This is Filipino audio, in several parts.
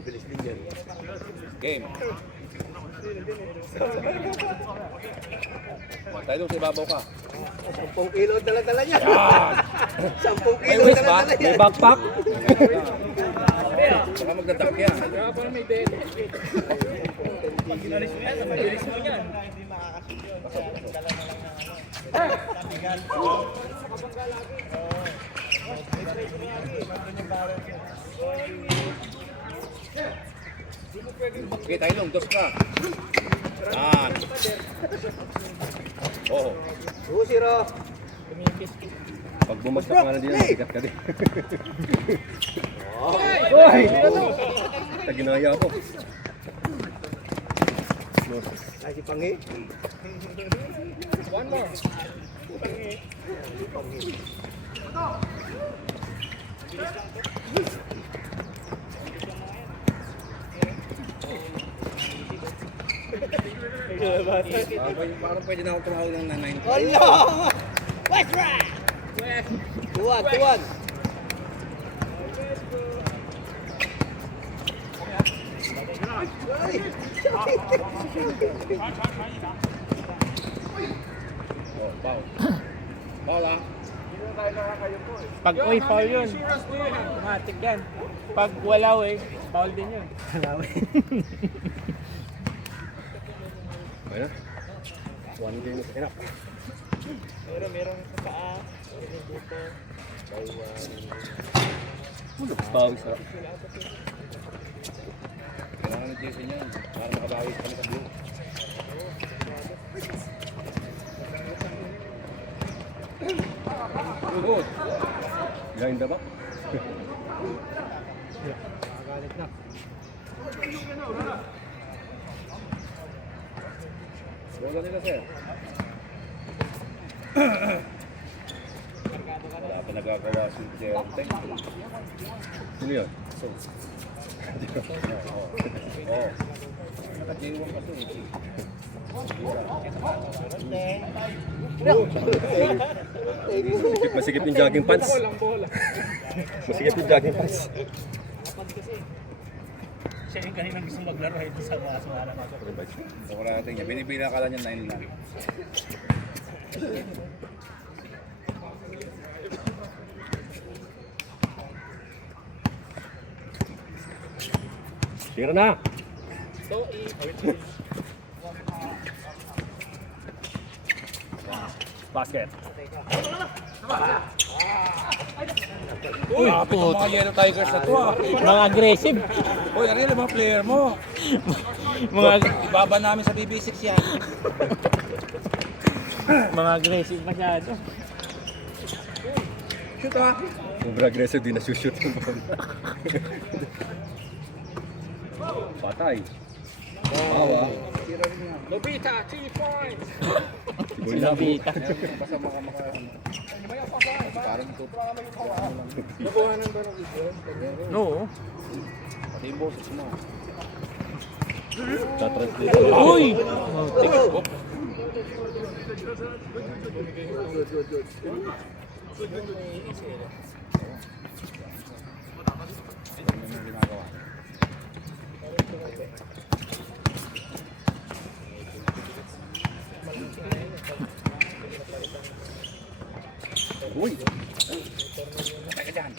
Bilis din yan. Game. Tayo doon sa ibabaw ka. 10 kilo dala-dala niya. Yan! 10 May kilo waist ba? dala-dala niya. May backpack? Baka magdadak yan. Pag inalis mo yan, mabilis mo yan. Okay, tayo lang. Dos ka. Yan. Oo. 2-0. Pag bumagsak nga na din, mabigat ka din. Oy! Taginaya ako. Ay, si Pangi. One more. Parang pwede na ako tumawag ng 9. Hala! West right! Tuwan. Oh, foul. Foul ah. Pag foul yun. Automatic yan. Pag wala foul din yun. Ayun. One game is enough. Meron sa paa. Meron dito. Bawi sa. Kailangan ng Jason yan para makabawi kami sa blue. Good. Behind the back. Nakagalit na. Bola nila sir. Wala pa nagagawa si Jerte. Sino yun? So. Oo. Nakajiwang ka to eh. Masikip yung jogging pants. Masikip yung jogging pants. Siya yung kanina gusto maglaro ito sa mga sumala ko. So wala natin niya. Binibila ka lang niya 9 lang. Sira na! Basket. Uy, mga Yellow Tigers na to ah. Mga aggressive. Uy, Ariel, mga player mo. Mga Ibaba namin sa BB6 yan. mga aggressive masyado. Shoot ah. Sobrang aggressive, di na-shoot yung bola. Patay. Wow ah. Lobita, 3 points! Sinabita. Basta maka parang ito. Nakuhanan ba ng video? No. Pati yung boses mo. Uy! Uy! Teka dyan.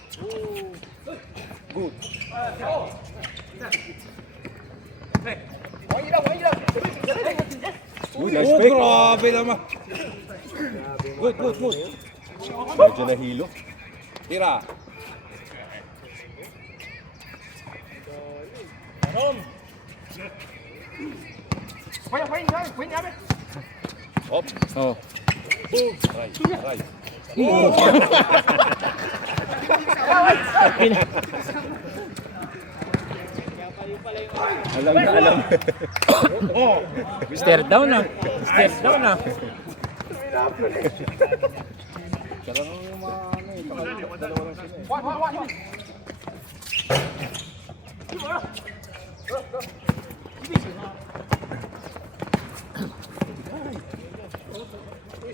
Good. Uy, nice pick. Grabe naman. Good. Medyo nahilo. Tira. Op. Oh. Try. Alam. Oh. Stare down na. Stare down na. Kaya lang yung mga ano eh. Dalawa lang sila eh.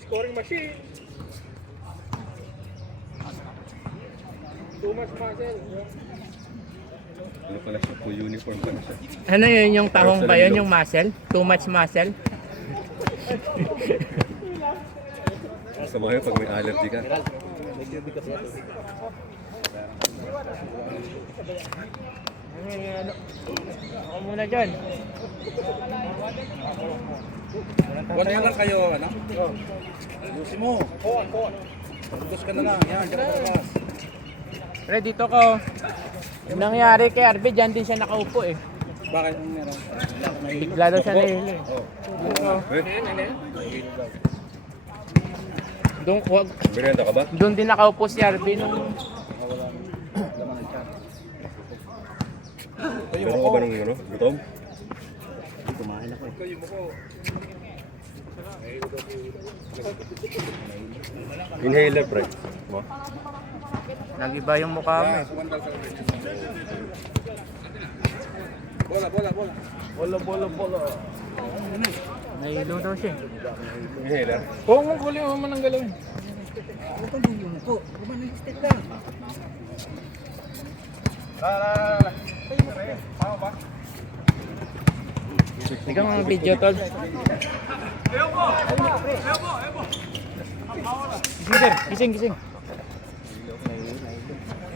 Scoring machine. Too much muscle. Ano pala siya? Full uniform pala siya. Ano yun yung tahong ba yun? Yung muscle? Too much muscle? Sa mga yun, pag may allergy ka. Medyo bigas na to. Ano? Ako muna dyan. Wala lang kayo, ano? Ayusin mo. Pagdos ka na lang. Yan, dyan ka labas. Pre, dito ko. Yung nangyari kay Arby, dyan din siya nakaupo eh. Bakit ang meron? Bigla daw siya nahilo eh. Doon, wag, Merienda ka ba? doon din nakaupo si Arby nung... Meron ka ba ng ano? Gutom? Kumain ako eh. Inhaler, pre. Mo? Nag-iba yung mukha mo eh. Bola. Nahilo daw siya eh. Inhaler? Oo, mo kulit mo man ang galawin. Ikaw ang video, tol. Gising.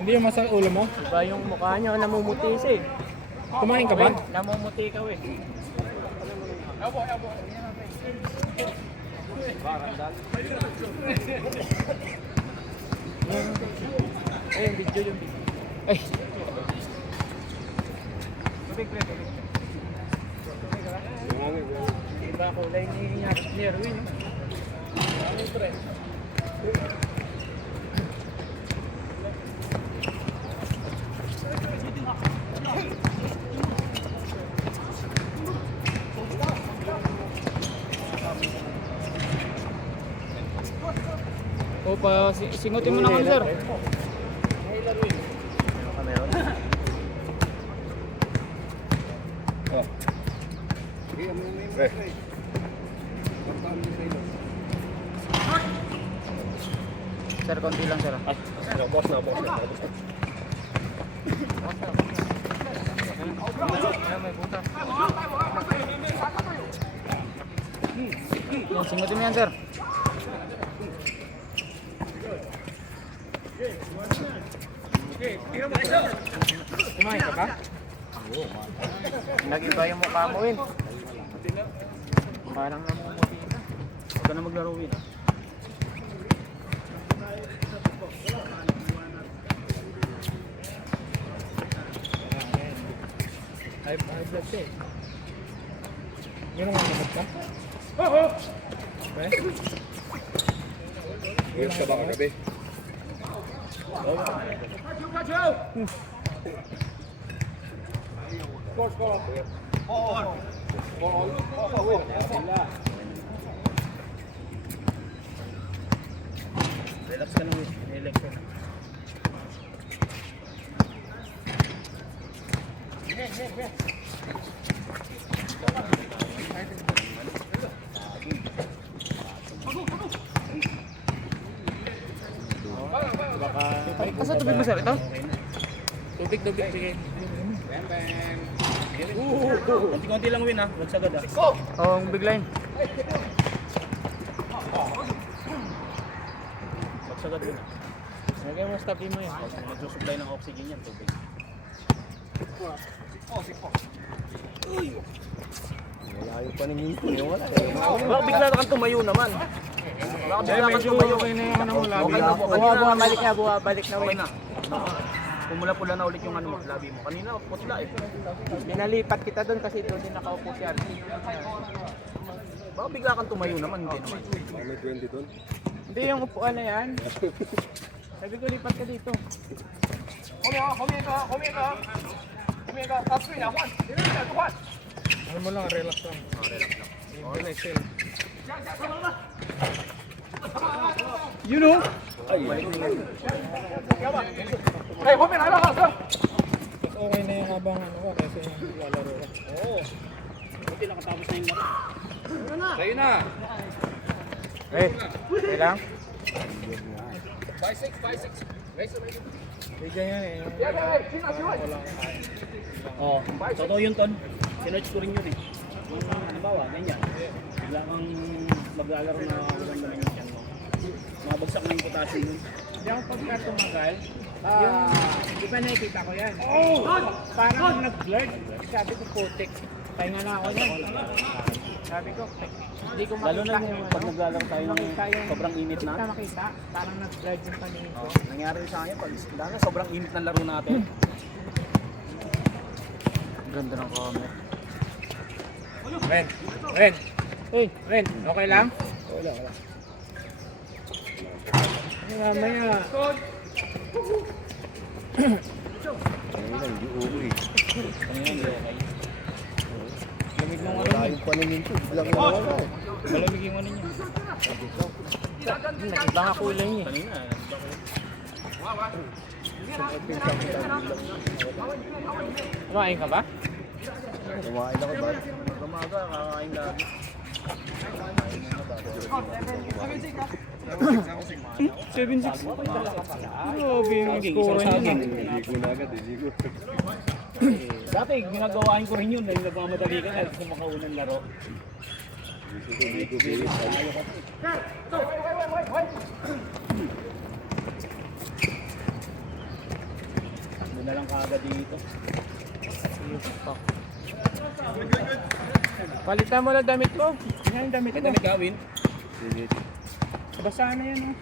Hindi yung masal ulo mo? Iba yung mukha niya, namumuti siya eh. Kumain ka ba? Namumuti ka eh. Ayun, video yung video. Ay. Iba kulay ni Erwin. Opa, singutin mo na kami, sir. Oh. Pre. Sir, konti lang, sir. Boss na. May butas. Yan, singutin mo yan, sir. Kumain ka ba? Oo, nag-iba yung mukha mo, Win. Parang namumuti na. Huwag ka na maglaro, Win. High blood siya eh. Meron nga naman ka? Oo! Okay. Ngayon ka ba kagabi? Relax ka lang, relax ka lang. Asa tubig mo, sir? Ito? Tubig, sige. Konti-konti lang win ha. Huwag sagad ha. Oo, ang big line. Huwag sagad win ha. Lagay mo, stopin mo yun. Magsusupply ng oxygen yan. Tubig. Wala yung paningin ko. Wala eh. Baka bigla kang tumayo naman. Baka bigla kang tumayo. Okay na yung ano mo, labi. Okay na po. Bumabalik na, Okay na. Pumula-pula na ulit yung ano mo, labi mo. Kanina putla eh. Pinalipat kita doon kasi doon din nakaupo si Archie. Baka bigla kang tumayo naman. Hindi naman. May 20 doon. Hindi yung upuan na yan. Sabi ko, lipat ka dito. Ano mo lang, relax lang. Relax lang. You know? Okay na yung habang ano ka kasi lalaro ka. Buti nakatapos na yung laro. Sa'yo na. Eh, okay lang? 5-6. Bigyan yan eh. Oo. Totoo yun, Ton. Sinerch ko rin yun eh. Yung halimbawa, ganyan. Bigla kang maglalaro na walang naman yung tiyan mo. Mabagsak na yung potassium yun. Hindi ako pagka tumagal. Yung, di ba nakikita ko yan? Parang nag-blurred. Sabi ko putik. Pahinga na ako yan. Sabi ko, hindi ko makita. Lalo na yung pag naglalaro tayo ng sobrang init na. Kita makita. Parang nag-blurred yung paningin ko. Nangyari sa akin pag dahil sobrang init ng laro natin. Ganda ng comment. Ren. Uy, Ren, okay lang? Wala. Mamaya. Ayun, hindi uuwi. Lamig ng ano Wala niya. yung paningin ko. Biglang nawala eh. Malamig yung ano niya. Nag-iba nga kulay niya. Kanina. Kumain ka ba? Kumain ako ba? Umaga, kakain lagi. 7-6. Grabe yung score niya. Hindi ko na agad, hindi ko. Dati, ginagawain ko rin yun dahil nagmamadali ka na sa makaunang laro. Hindi ko bilis. Doon na lang kaagad dito. Palitan mo lang damit ko. Yan yung damit May ko. damit gawin. Basa na yan.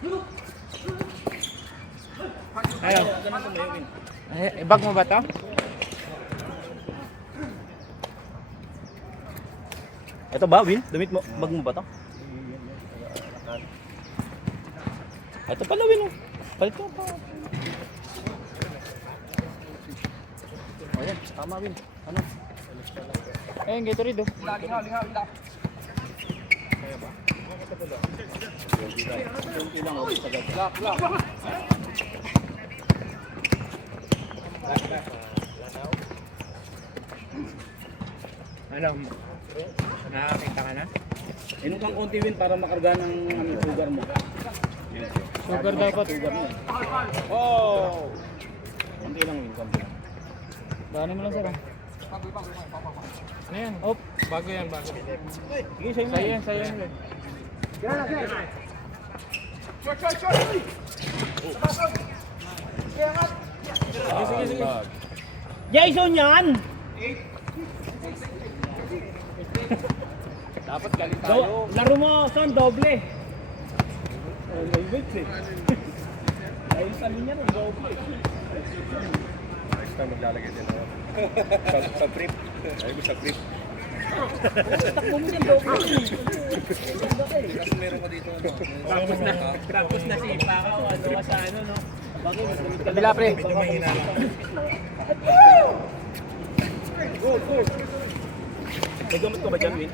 Ayaw. Ganun tumayawin. Ay, bag mo ba to? Ito ba, Win? Damit mo, bag mo ba to? Ito pala, Win. Oh. Palit ko pa. O yan, tama, Win. Ano? Ayun, Gatorade oh. Kunti lang, oh, sagad. Ano? Nakakita ka na? Inom kang konti win para makarga ng sugar mo. Sugar dapat. Sugar mo. Oh! Kunti lang, Win. Kunti lang. Daanin mo lang sir. Ano yan? Oh, bago yan, bago. Sige, sa'yo mo. Sa'yo yan, sa'yo yan. Len. Sige, sige. Jason yan! Dapat galing tayo. Laro mo, son, doble. May weights eh. Ayun sa linya rin, doble. Next time maglalagay din ako. Sa trip. Ayaw ko sa trip. Takbo mo yan, doble. Kasi meron ka dito ano. Tapos nasipa ka o ano ka sa ano, no? Bakit? Kabila pre. Medyo mahina lang. May gamot ko ba dyan, Win?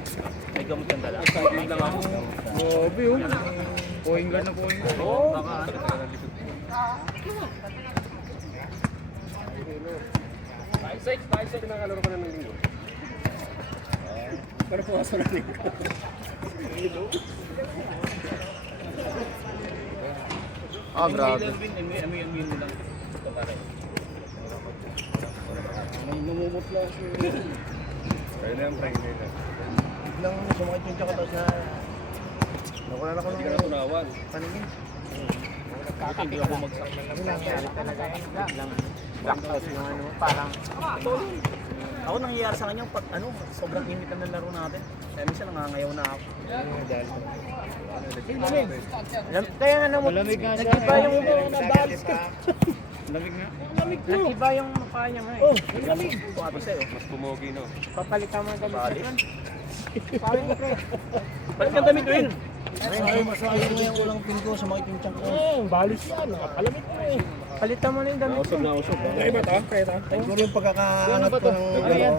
May gamot kang dala. Win lang ako. Grabe oh. Point guard na point guard. Oo, baka. Tayo pinakalaro ko na ng linggo. Pero puwaso na linggo. Ah, grabe. Win lang. Ito pare. May namumutla si Kaya na yan, Frank. Biglang sumakit yung tsaka tapos na... Nakuha na ako Hindi ka ng na tunawan. paningin. Hindi ako magsak na lang. Nangyari talaga yan. Lang. Blackness yung ano, parang Ako nangyayari sa kanya pag ano, sobrang init na ng laro natin. Kaya minsan nangangayaw na ako. kaya nga namut. Malamig nga siya. Nag-iba yung Nabalis ka. lamig nga. Lamig ko. Nag-iba yung mukha niya nga eh. Oh, lamig. Sabi sa'yo. Mas pumogi, no? Papalitan mo ng damit Bali. yun. Pawin mo pre. Balik kang damit, Win. Ay, masayang mo yung ulang pin ko, sumakit yung tiyan ko. Balis yan. Nakapalamig mo eh. Palitan mo na yung damit ko. Nausog. Iba to? Kaya to? Siguro yung pagkakaangat ko ng... Ano yan?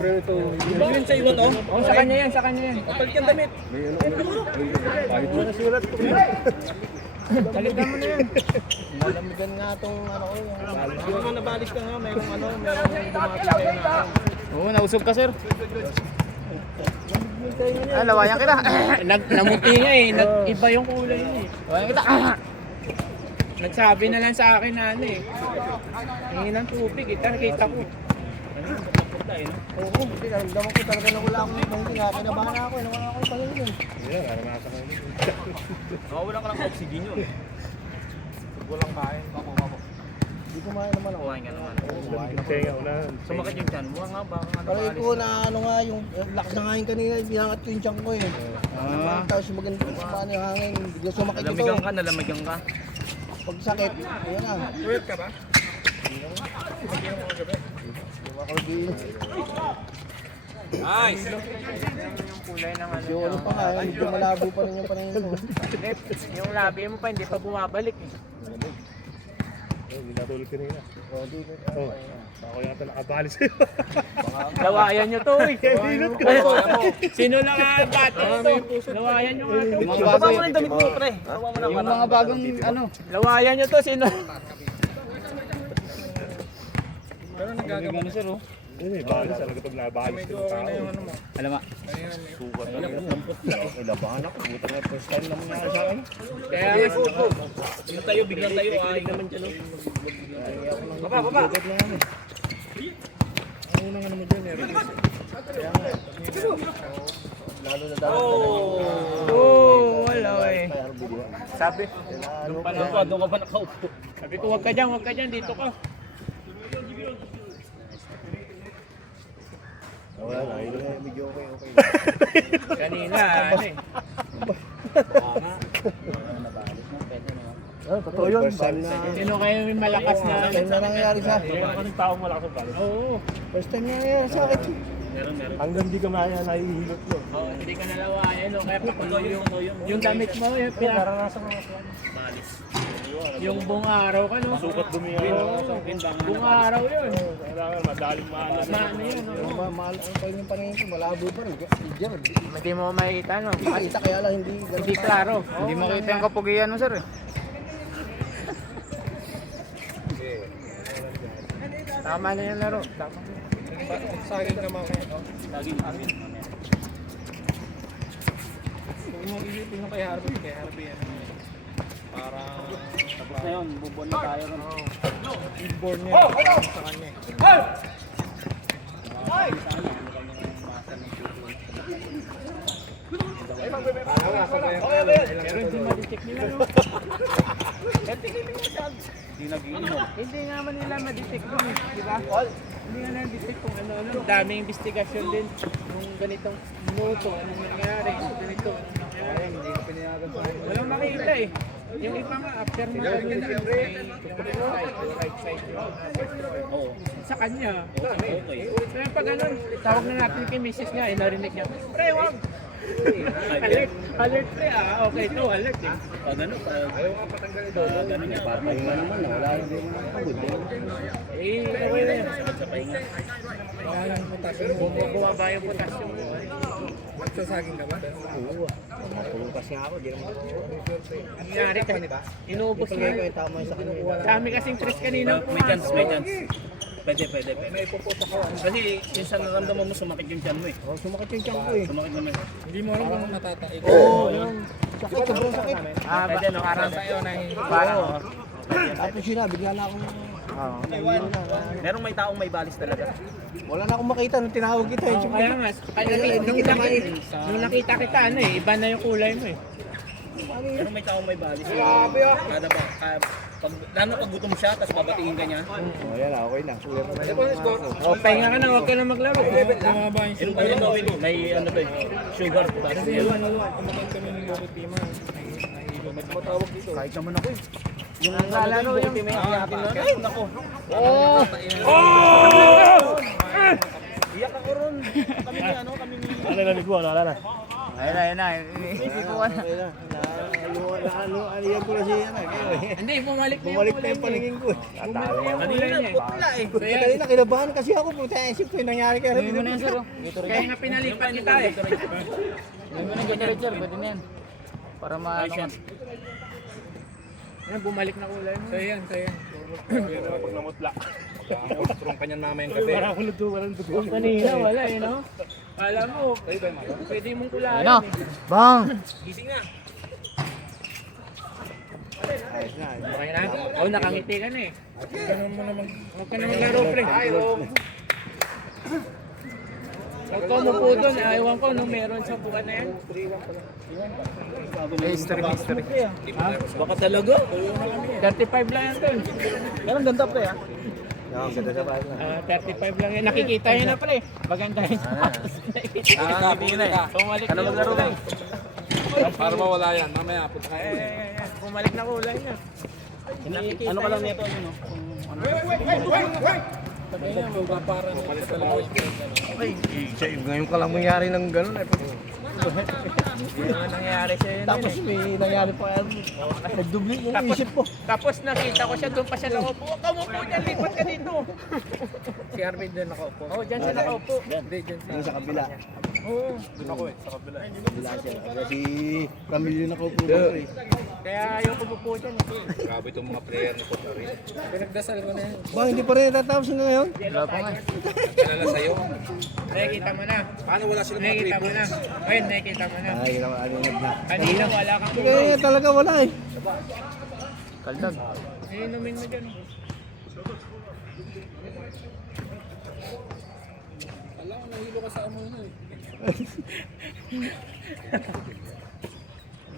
Yun sa iwan oh. Oh, sa kanya yan, sa kanya yan. Palit kang damit. Nasulat ko. Palitan mo na yan. Nalamigan nga itong ano ko. Yung mga nabalis ka nga, mayroong ano, mayroong dumati sa'yo na. Oo, nausog ka sir. Ah, lawayan kita. Namuti nga eh. Nag-iba yung kulay niya eh. Lawayan kita. Nagsabi na lang sa akin na ano eh. Hingi ng tubig, kita ko. Punta eh, no? Oo, hindi. Naramdaman ko talaga na wala akong hindi. Kinabahan ako. Nawala ako ng pangilin. Nakawala ka ng oxygen yun. Walang kain. Hindi kumain naman ako. Kumain ka naman. Tenga ko na. Sumakit yung tiyan mo nga ba? Paray ko na ano nga yung lakas ng hangin kanina, binangat ko yung tiyan ko eh. Tapos maganda sa paano yung hangin, bigla sumakit ito. Nalamigan ka. Pag sakit, ayan na. Tuwid ka ba? Nice! Yung kulay ng ano. Yung ano pa nga, medyo malabo pa rin yung paningin ko. Yung labi mo pa, hindi pa bumabalik eh. Natulog kanina. O, di ko. Ako yata nakabali sa'yo. Lawayan nyo to eh. Sino lang ang bata to? Lawayan nyo nga to. Baba mo na yung damit mo, pre. Yung mga bagong ano. Lawayan nyo to, sino? Pero nagagawa sir oh. Hindi, bali talaga pag nabali sa'yo. Alam mo. Sukat na yun. Labahan ako. Buta na first time na mangyari sa akin. Kaya Yung tayo, biglang tayo. Ay, naman dyan. Baba! Ang unang ano mo dyan eh. Lalo na dapat. Oo, wala eh. Sabi, Doon ka pa nakaupo. sabi ko wag ka dyan, dito ka. Wala na, yun na medyo okay. Kanina, ano eh. Totoo yun. First time na. Sino kayo may malakas na? First time na nangyayari sa akin. Meron ka ng tao malakas ang bali. Oo. First time na nangyayari sa akin. Hanggang di ka maya nahihilot mo. Oh, hindi ka nalawayan, no? Kaya pakulo yung damit mo, yung Naranasan ko. yung buong araw ka, no? Sukat dumiyan. Buong araw yun. Kailangan madaling maano. Maano yun, no? Mahal ang kayo yung paningin ko. Malabo pa rin. Diyan. Hindi mo makita, no? Makita kaya lang hindi. Hindi klaro. Hindi makita yung kapugian mo, sir. Tama na yung laro. Tama. Saging ka mamaya. Kung mo isipin yung kay Harvey yan. Para tapos na yun, bubuan na tayo ron. Inborn niya. Sa kanya. Pero hindi ma-detect nila, no? Hindi nag-iinom. Hindi naman nila ma-detect dun, di ba? Hindi nga na-detect kung ano-ano. Daming investigasyon din nung ganitong minuto, anong nangyari, ganito, anong nangyari. Hindi ko pinayagan sa akin. Walang makita eh. Yung iba nga, after mo kami na yung right side yun. Oo. Sa kanya. Okay. Kaya pag ganun, tawag na natin kay misis niya, narinig niya, pre, wag! Alert, alert pre ah. Okay to, alert eh. Pag ano, gano'n niya. Pahinga naman na. Wala hindi mo pagod. Eh, okay na yun. Sa pahinga. Bumaba yung potassium mo. Magsasaging ka ba? Oo. Matulukas nga ako. Di naman ako. Ang nangyari ka, inubos Palagay ko na. yung tama yung sa kanila. Dami kasing tres kanina. May chance, may chance. Pwede. May puputok ako. Kasi minsan naramdaman mo sumakit yung tiyan mo eh. Oh, sumakit yung tiyan ko eh. Sumakit naman. Hindi mo alam kung natataik. Oo, yun. Sakit, sobrang sakit. Pwede no, parang sa'yo na parang. Tapos yun na, bigla na akong... Merong may taong may balis talaga. Wala na akong makita nung tinawag kita. Oh, kaya nga, nung nakita kita, ano eh, iba na yung kulay mo eh. Merong may taong may balis. Kada ba, lalo pag gutom siya, tapos babatiin ka niya. Oh, yan na, okay na. Kuya naman Ito po yung score. O, pahinga ka na, huwag ka na maglaro. Bumaba yung Ano ba yun, Noel? May ano ba yun? Sugar. Kasi yun, kumakan kami ng Lobo Tima. Matawag dito. Kahit naman ako eh. Yung nalaro yung ay, nako. Iyak ako ron. Kami ni ano, kami ni... Ano na ligo? Wala na. Ayun na. Okay na. Naaliyag ko na siya yan eh. Hindi, bumalik Bumalik na yung paningin ko eh. Bumalik yung kulay niya eh. Putla eh. Kaya nakinabahan kasi ako. Puta, isip ko yung nangyari kay Rabi. Kaya nga pinalipat kita eh. Para ma-ano ka. Yan, bumalik na kulay mo. Sa'yo yan. Pag namutla. Strong kanya namin kape. Parang walang dugo, walang dugo. Kanina, wala eh, no? Alam mo, pwede mong kulayan eh. Bang! Gising na. Okay na? Oo, nakangiti ka na eh. Huwag ka naman laro, pre. Huwag ka mo po doon. Ayawan ko nung meron sa buwan na yan. History. Baka talaga. 35 lang yan doon. Pero ang ganda pre ha. 35 lang yan. Nakikita yun na pre. Maganda yun sa patos. Bumalik na maglaro na. Para mawala yan, mamaya punta ka. Bumalik na kulay na. Ano ka lang nito ano? Ngayon ka lang mangyari ng gano'n eh. Yun ang nangyayari sa'yo. Tapos may nangyari pa yan. Nagdubli yung isip ko. Tapos nakita ko siya, doon pa siya nakaupo. Huwag ka umupo dyan, lipat ka dito. Si Arvin doon nakaupo. Oo, dyan siya nakaupo. Hindi, dyan siya. Yung sa kabila. Oo. Kabila siya. Si Camilo nakaupo ko eh. Kaya ayaw ko umupo dyan. Grabe itong mga player ni Coach Arin. Pinagdasal ko na yun. Ba, hindi pa rin natatapos na ngayon? Wala pa nga. Kilala sa'yo. Nakikita mo na. Paano wala sila mga Nakikita mo na. triples? Ayun, nakikita mo na. Ay, ano na. Kanina wala kang Kaya talaga wala eh. Kaldag. Inumin mo dyan.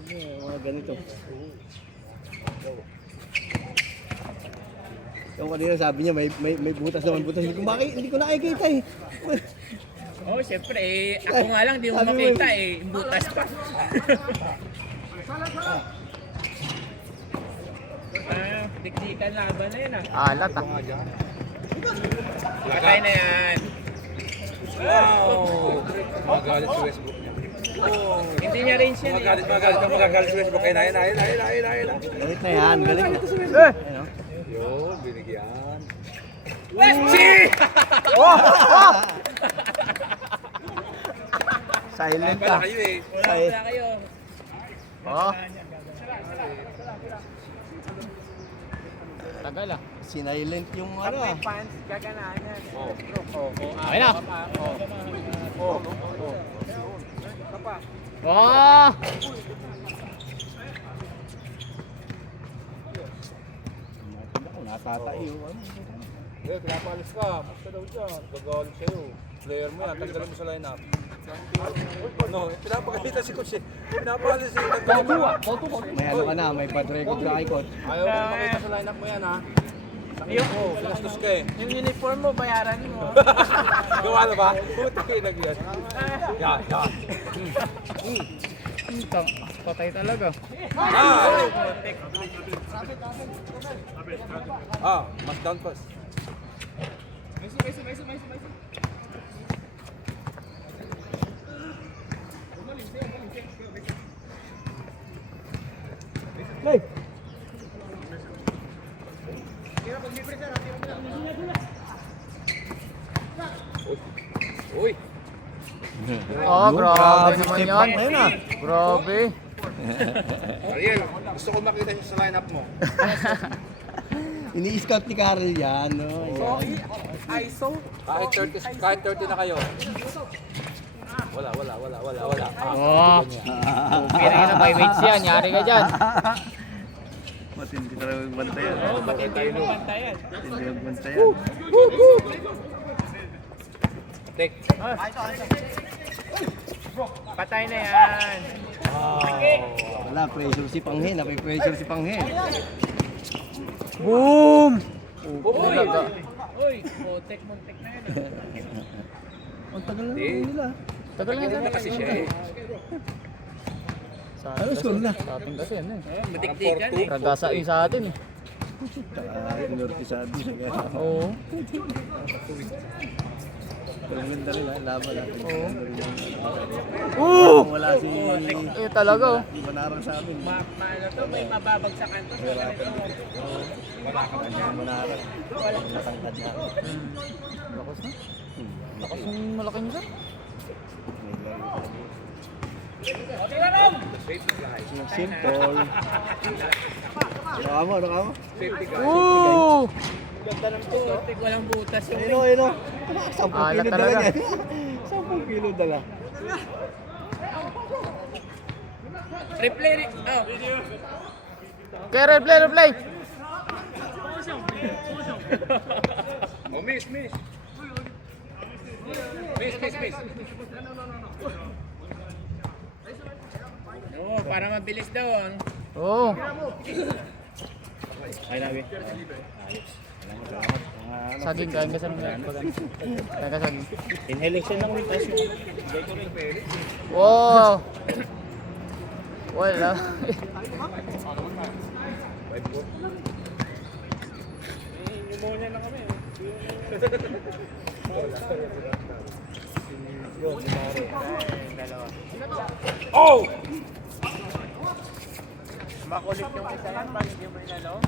Mga ganito. Yung kanina sabi niya may butas naman butas. Hindi ko nakikita eh. Oo, siyempre eh. Ako nga lang, di mo makita eh. Butas pa. Dikdikan laban na yun ah. Alat ah. Patay na yan. Wow! Magalit si Westbrook niya. Hindi niya range yan eh. Magagalit si Westbrook. Ayun na. Galit na yan, galit na. Yun, binigyan. Silent Wala ka. kayo eh. Wala kayo. Oh, Tagal ah. sinilent yung Pag ano may ah. fans, gaganaan yan. Okay na. Oh! Natatay yung ano. Pinapalis ka. Basta daw dyan. Gagalit sa'yo. Player mo yan. Tanggalin mo sa lineup. No, pinapakita si Coach eh. Pinapalis eh. May ano ka na, may bad record ka kay coach. Ayaw ko makita sa lineup mo yan ha. Oo, pinastos ka eh. Yung uniform mo, bayaran mo. Gawa na ba? Puti kayo nagyan. Yan. Patay talaga. Mas down first. Hey! Uy! Oh, grabe naman step yan. back na yun ah. Grabe. Ariel, gusto ko makita siya sa lineup mo. Ini-scout ni Karel yan. No? Kahit 30 na kayo. Wala. Oh. Okay na may weights yan. Yari ka dyan. Matindi talaga yung bantayan. Oo, matindi yung bantayan. Matindi yung bantayan. Take. Patay na yan. Wala, pressure si Panghe. Napi-pressure si Panghe. Boom! Uy, muntik na yan. Ang tagal na nila. Tagal na Na kasi siya eh. Ano score na? Sa atin kasi yan eh. Matiktikan eh. Ragasa yung sa atin eh. Tsaka inortisado siya kaya. Oo. Pero ganda rin ah, laban natin. Oo! Wala si... Eh talaga oh. Manarang sa amin. Ano to, may mababagsakan to. Manarang. Matangkad na. Lakas na. Lakas yung malaki niya. Simple. Ano ka mo? Oo! Ganda ng putik, walang butas yung Ayun. 10 Alat kilo dala talaga. niya. 10 kilo dala. replay rin. Oh. Okay, replay. Oh, miss. Miss. Oo, para mabilis daw. Oo. Ay, nabi. Saging, kain ka sa nung kain ka saging. Inhalation lang rin tayo. Wow! Wala. Oh! Makulit yung isa yan pag hindi mo inalo.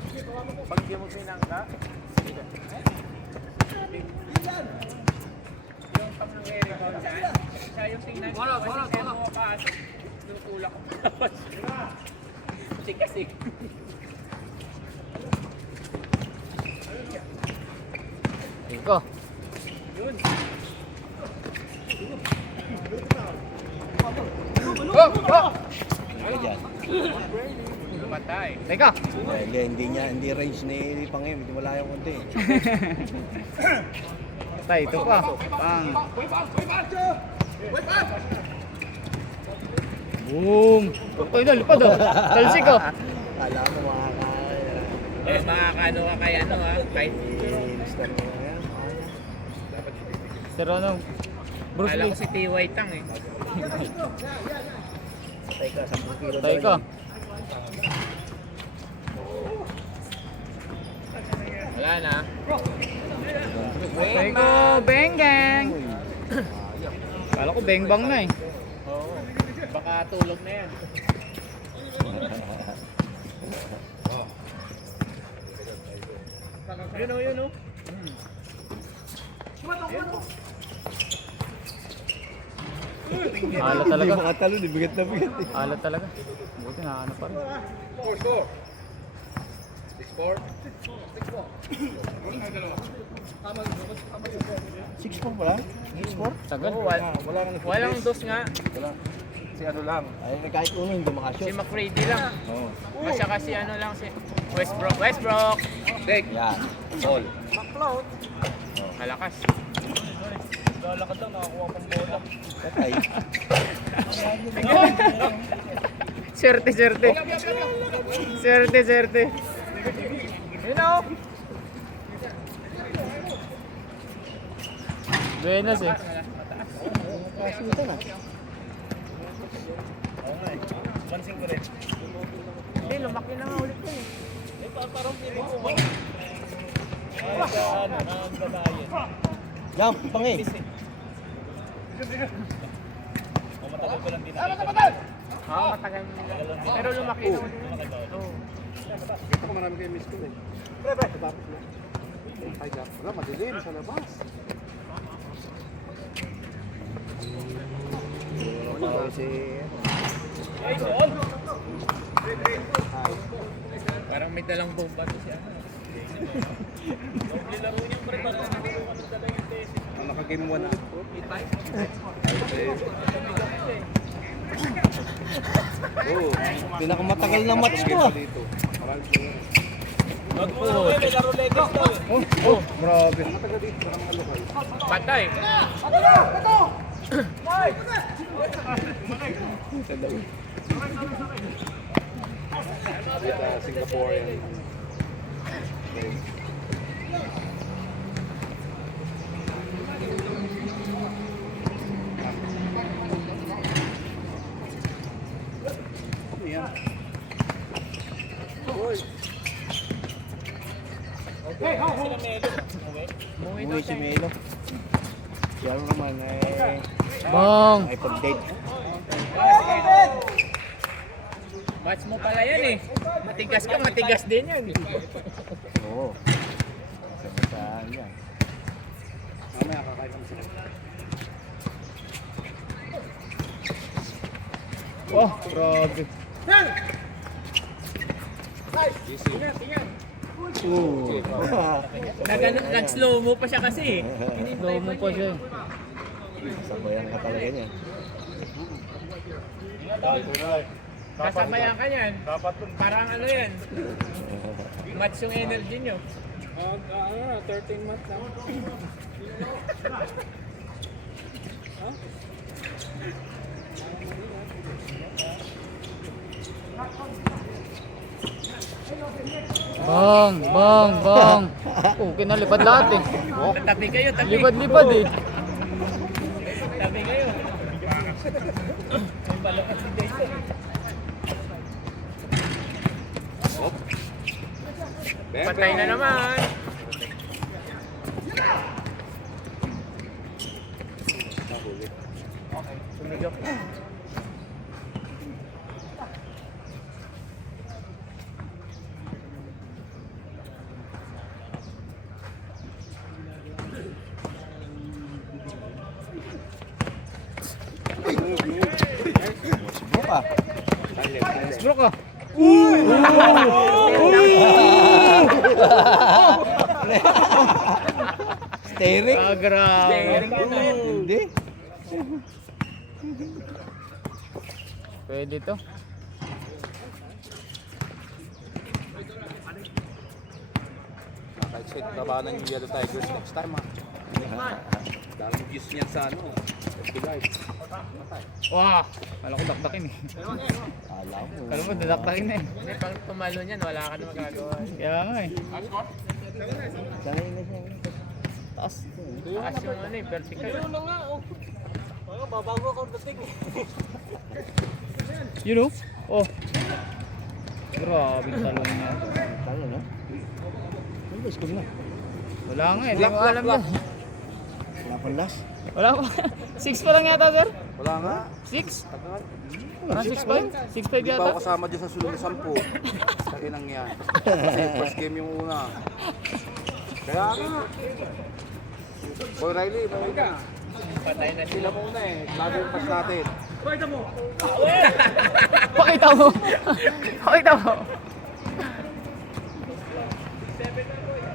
Pag hindi mo pinangga. Yung pag nang-rebound dyan, siya yung tingnan ko. Kasi siya mo pa. Tutulak ko pa. Kasi. Iko. Yun. Ay, dyan. Lumatay. Teka. Hindi range ni Pangim. Hindi wala yung konti. Tay, ito pa. Pang. Boom. Uy, lipad oh. Talsik oh. Kala mo makakain. Eh, makakano ka kay ano ha? Kay Mister mo yan. Sir ano? Bruce Kala Lee. ko si T.Y. Tang eh. Patay ka, 10 kilo Tay ka. Wala na. Tay ko, beng gang. Kala ko beng bang na eh. Oo. Baka tulog na yan. Yun o. Alat talaga. Makatalon, bigat na bigat. Alat talaga. Buti na ano pa rin. Score. 6-4. 6-4 pa lang? 6-4? Tagal. Walang dos nga. Si ano lang. Ay, kahit uno hindi Si makashoot. McFreddy lang. Masya kasi ano lang si Westbrook. Take. Yan. All. Malakas. Patay. Serte. Yun o. Buenas eh. Kasuta na. Pansin ko rin. Hindi, lumaki na nga ulit yun eh. Jump, Pangim. Matagal ko lang din. Oo, matagal na nila. Pero lumaki na ulit yun. Oo. Ito ko marami kayo miss ko eh. Tapos na. Ay, wala, madilim sa labas. Parang may dalang bomba to siya. Ang naka-game 1 na. Oh, Pinakamatagal na match ko ah. dito. Marami Grabe. Patay. Singaporean. Umuwi si Melo. Yan naman eh. Bong. Ay pag-date. Match mo pala yan eh. Matigas ka, matigas din yan. Oo. Saan yan? Mamaya kakain kami sila. Oh, grabe. Nag-slow mo pa siya kasi eh. Slow mo pa siya. Sabayan ka talaga niya. Kasabayan ka yan. Dapat Parang ano yan. Match yung energy nyo. 13 months na. Bang, bang, bang. Oh, kinalipad lahat eh. Tabi kayo, tabi. Lipad-lipad eh. Tabi kayo. May balokat si Jason. Patay na naman. Sumigap. Buka. Stroke ah. Steering? Ah, grabe. Hindi. Pwede to. Kahit set labanan yung Yellow Tigers next time ha. Daming views niyan sa ano. Live. Wah, kala ko dakdakin eh. Alam mo. Kala mo dadakdakin na eh. Hindi, pag tumalo niyan, wala ka na magagawa. Kaya nga eh. Sanay na siya. Taas. Taas yung ano eh, vertical. You know? Oh. Grabe talong niya. Talo no? Ano ba na? Wala nga eh, hindi ko alam na. Wala pang last. Wala pa. 6 pa lang yata, sir? Wala nga. 6? Parang 6.5? 6.5 Hindi pa yata? ako kasama dyan sa sulong 10. Kainang yan. Kasi first game yung una. Kaya nga. Boy Riley, may ka. Patay na Sila muna eh. Lagi yung pass natin. Pakita mo! Pakita mo!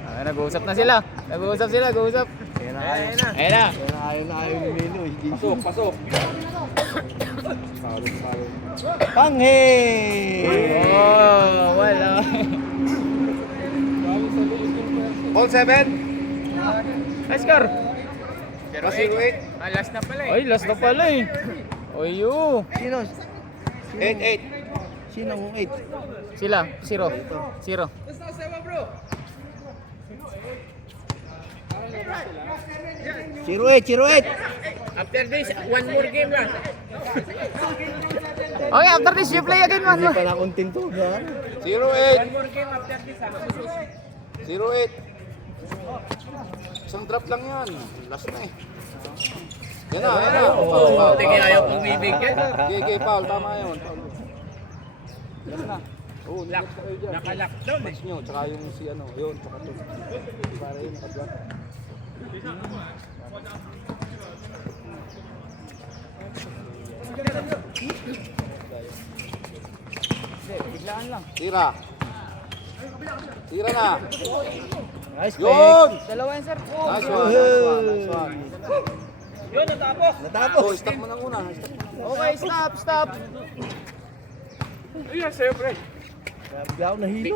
Ah, nag-uusap na sila. Nag-uusap sila, nag-uusap. Kaya na ayaw. Ayun na. Kaya na ayaw ni Melo. Pasok, pasok. Foul, foul. Panghe! Oh, wala. All 7. Nice score. Kasi wait. Ah, last na pala eh. Ay, last na pala eh. Oy, yo. Sino? 8-8. Sino ang 8? Sila, 0. 0. 08. After this, one more game lang. Okay, after this, you play again, man. Hindi pa na kontento. 0-8. One more game after this. 0-8. Isang drop lang yan. Last na eh. Yan na, yan na. Foul, Tingin foul, ayaw foul. kong bibigyan. Okay, foul. Tama yun. Last na. Oo, nilat na kayo dyan. Naka-lockdown eh. Match nyo, tsaka yung si ano, yun, tsaka to. Para yun, nakadrop. Hindi, biglaan lang. Tira. Tira na. Nice Yun! Dalawa yan, sir. Nice one, nice one, nice one. Natapos. Oh, stop mo na muna. Stop mo. Okay, stop, stop. Iya, sa'yo, pre. Grabe ako nahilo.